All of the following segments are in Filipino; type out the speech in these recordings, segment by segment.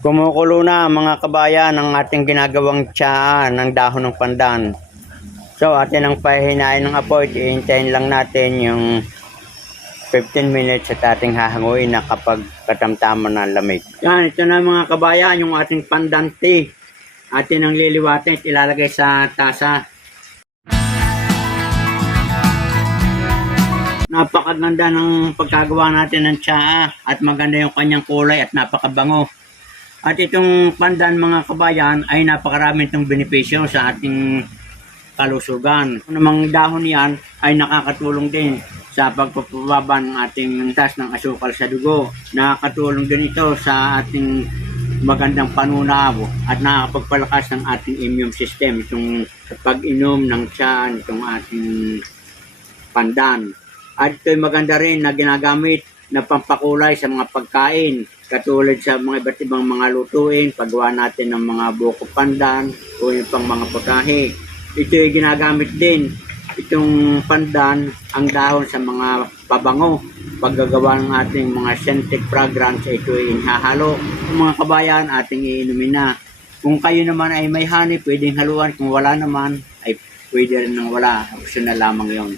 Kumukulo na mga kabayan ang ating ginagawang tiyaan ng dahon ng pandan. So atin ang pahinain ng apoy, ihintayin lang natin yung 15 minutes at ating hahanguin na kapag katamtaman ng lamig. Yan, ito na mga kabayan yung ating pandan tea. Atin ang liliwatin at ilalagay sa tasa. Napakaganda ng pagkagawa natin ng tsaa at maganda yung kanyang kulay at napakabango. At itong pandan mga kabayan ay napakarami itong benepisyo sa ating kalusugan. Ang namang dahon niyan ay nakakatulong din sa pagpapababa ng ating taas ng asukal sa dugo. Nakakatulong din ito sa ating magandang panunaw at nakakapagpalakas ng ating immune system. Itong pag-inom ng tsaa, itong ating pandan. At ito'y maganda rin na ginagamit na pampakulay sa mga pagkain. Katulad sa mga iba't ibang mga lutuin, paggawa natin ng mga buko pandan o yung pang mga pagkain. Ito'y ginagamit din, itong pandan, ang dahon sa mga pabango. Paggagawa ng ating mga scented fragrance, ito'y inhahalo. Kung mga kabayan, ating iinumin na. Kung kayo naman ay may honey, pwedeng haluan. Kung wala naman, ay pwede rin nang wala. Optional lamang yon.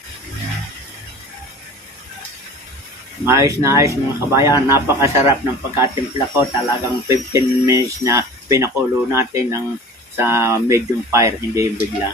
Maayos na ayos mga kabayan, napakasarap ng pagkatimpla ko. Talagang 15 minutes na pinakulo natin sa medium fire, hindi bigla.